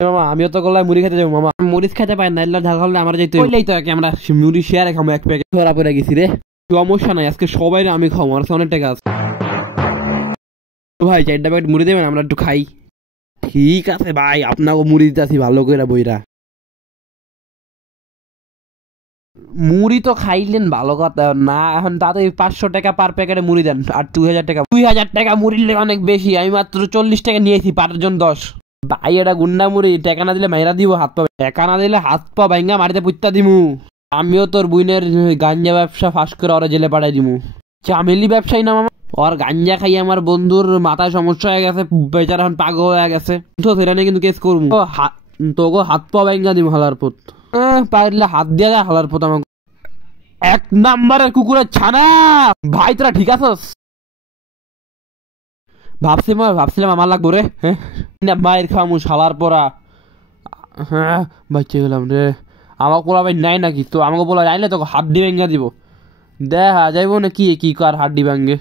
মামা আমিও তো গলায় মুড়ি খেতে যাবো মামা, মরিচ খেতে পাই না, ঝাল খাওয়ালে আমার যাইতে হইলেই তো আমরা মুড়ি শেয়ারে খাবো, এক প্যাকেট ধরা পড়ে গেছি রে। সমস্যা নাই, আজকে সবাই আমি খাবো, আমার অনেক টাকা আছে। ভাই 4টা প্যাকেট মুড়ি দেবেন, আমরা একটু খাই। ঠিক আছে ভাই, আপনাকে মুড়ি দিতেছি ভালো করে বইরা। মুড়ি তো খাইলেন ভালো কথা না, এখন তাতে 500 টাকা পার প্যাকেটে মুড়ি দেন, আর 2000 টাকা। 2000 টাকা মুড়ি অনেক বেশি, আমি মাত্র 40 টাকা নিয়েছি, 5 জন 10। ভাই এটা গুন্ডা মুড়ি, টাকা না দিলে মাইরা দিব হাত পা, টাকা না দিলে হাত পা ভাঙ্গা মারিতে পুত্তা দিমু। আমিও তোর বুইনের গাঞ্জা ব্যবসা ফাঁস করে ওরা জেলে পাঠাই দিমু। চামেলি ব্যবসায়ী না মামা, ওর গাঞ্জা খাই আমার বন্ধুর মাথায় সমস্যা হয়ে গেছে, বেচারা এখন পাগল হয়ে গেছে, তো সেটা নিয়ে কিন্তু কেস করবো। তোকে হাত পা ভাঙ্গা দিমু হালার পুত, পারলে হাত দিয়ে দেয় হালার পুত আমাকে। 1 নাম্বারের কুকুরের ছানা। ভাই তোরা ঠিক আছস? ভাবছিলাম আমার লাগবো রে, হ্যাঁ মায়ের খামু শালার পরা। হ্যাঁ বাচ্চা গেলাম রে, আমাকে বলা ভাই নাই নাকি, তো আমাকে বলা যাইলে তোকে হাড্ডি ভেঙ্গা দিব, দেখা যাইব না কি কি কার হাড্ডি ভাঙ্গে।